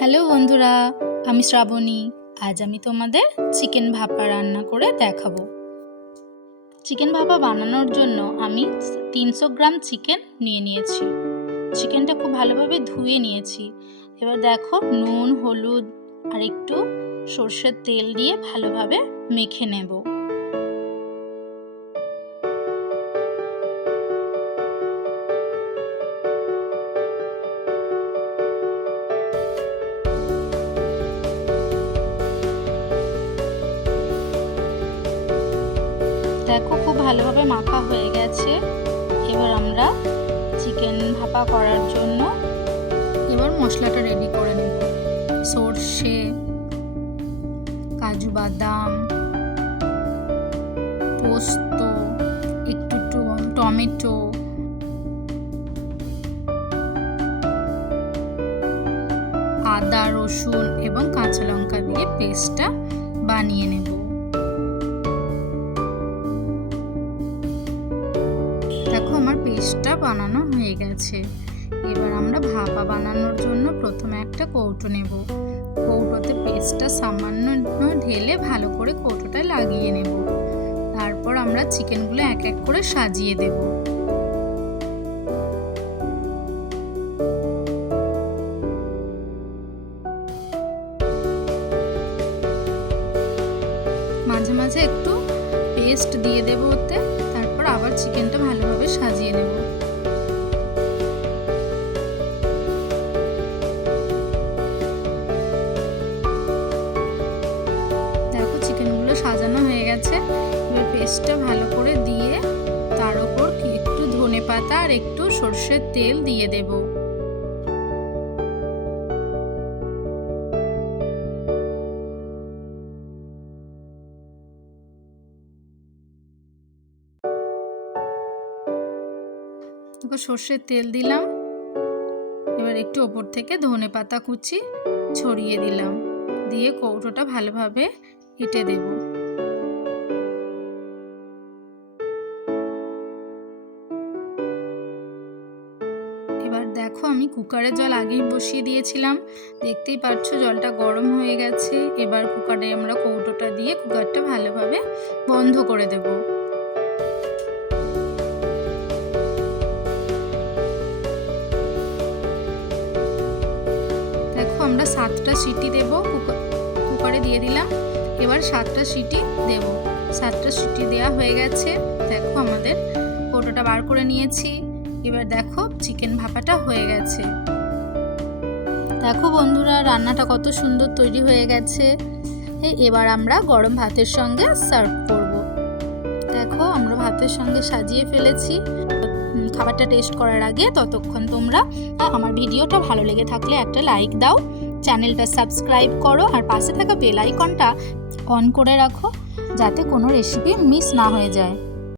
Hello বন্ধুরা, আমি শ্রাবণী। আজ আমি তোমাদের চিকেন ভাপা রান্না করে দেখাবো। চিকেন ভাপা বানানোর জন্য আমি 300 গ্রাম চিকেন নিয়েছি। চিকেনটা খুব ভালোভাবে ধুয়ে নিয়েছি। এবার দেখো, নুন, হলুদ আর একটু সর্ষের তেল দিয়ে ভালোভাবে মেখে নেব। দেখো, খুব ভালোভাবে মাখা হয়ে গেছে। এবার আমরা চিকেন ভাপা করার জন্য মশলাটা রেডি করে নেব। সর্ষে, কাজু বাদাম, পোস্ত, একটু টমেটো, আদা, রসুন এবং কাঁচা লঙ্কা দিয়ে পেস্টটা বানিয়ে নেব। দেখো, আমার পেস্টটা বানানো হয়ে গেছে। এবার আমরা ভাপা বানানোর জন্য প্রথমে একটা কৌটো নেব। কৌটোতে পেস্টটা সামান্য ঢেলে ভালো করে কৌটোটায় লাগিয়ে নেব। তারপর আমরা চিকেনগুলো এক এক করে সাজিয়ে দেব। মাঝে মাঝে একটু পেস্ট দিয়ে দেব ওতে। তারপর আবার চিকেনটা ভালোভাবে সাজিয়ে নেব। দেখো, চিকেনগুলো সাজানো হয়ে গেছে। এবার পেস্টটা ভালো করে দিয়ে তার উপর একটু ধনেপাতা আর একটু সর্ষের তেল দিয়ে দেব। সর্ষের তেল দিলাম। এবার একটু ওপর থেকে ধনেপাতা কুচি ছড়িয়ে দিলাম, দিয়ে কৌটোটা ভালোভাবে এঁটে দেব। এবার দেখো, আমি কুকারে জল আগেই বসিয়ে দিয়েছিলাম। দেখতেই পাচ্ছ জলটা গরম হয়ে গেছে। এবার কুকারে আমরা কৌটোটা দিয়ে কুকারটা ভালোভাবে বন্ধ করে দেব। দেখো, আমরা 7টা সিটি দেব। কুকারে দিয়ে দিলাম। এবার 7টা সিটি দেব। 7টা সিটি দেওয়া হয়ে গেছে। দেখো, আমাদের কৌটোটা বার করে নিয়েছি। এবার দেখো, চিকেন ভাপাটা হয়ে গেছে। দেখো বন্ধুরা, রান্নাটা কত সুন্দর তৈরি হয়ে গেছে। এবার আমরা গরম ভাতের সঙ্গে সার্ভ করব। দেখো, আমরা ভাতের সঙ্গে সাজিয়ে ফেলেছি। খাবারটা টেস্ট করার আগে ততক্ষণ তোমরা আমার ভিডিওটা ভালো লেগে থাকলে একটা লাইক দাও, চ্যানেলটা সাবস্ক্রাইব করো আর পাশে থাকা বেল আইকনটা অন করে রাখো, যাতে কোনো রেসিপি মিস না হয়ে যায়।